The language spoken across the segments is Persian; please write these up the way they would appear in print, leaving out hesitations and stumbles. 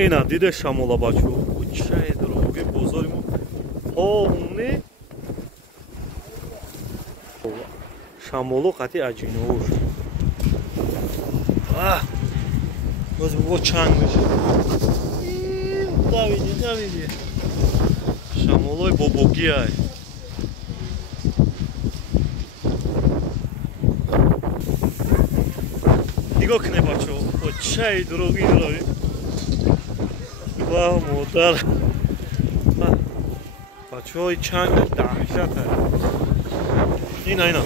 اینا دیده شامولا بچو چای دروغی بزرگمو полный شامولو قطعی عجینور باز بگو چنگ بشه دویدی شامولوی بابوگی های نگاه کنه بچه با چای دروغی دروغی واه مادر بچه های چنگ دهشت های اینا اینا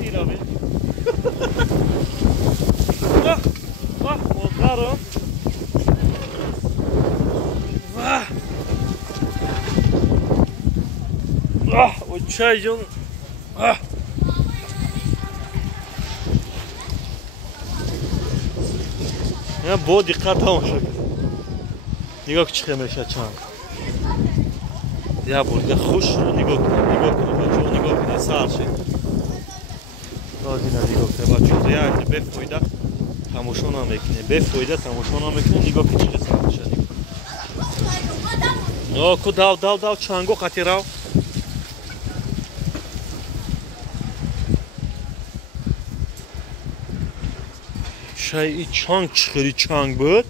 اینا بین واه مادرم واه o çay canım ya bu dikkat almış نگاه که چقدر میشه چند یا برده خوش نگاه کنه بچه نگاه کنه سرشه رازی نگاه کنه بچه زیاد بفایده تماشا نمیکنه بفایده تماشا نمیکنه نگاه که چقدر سرشه نگاه کو داو چنگو قطی راو شایی چنگ چخری چنگ بود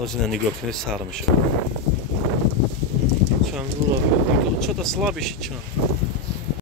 Lazina нигоҳ кунед сар мешавад. Чангура чо-то слабиши чанд.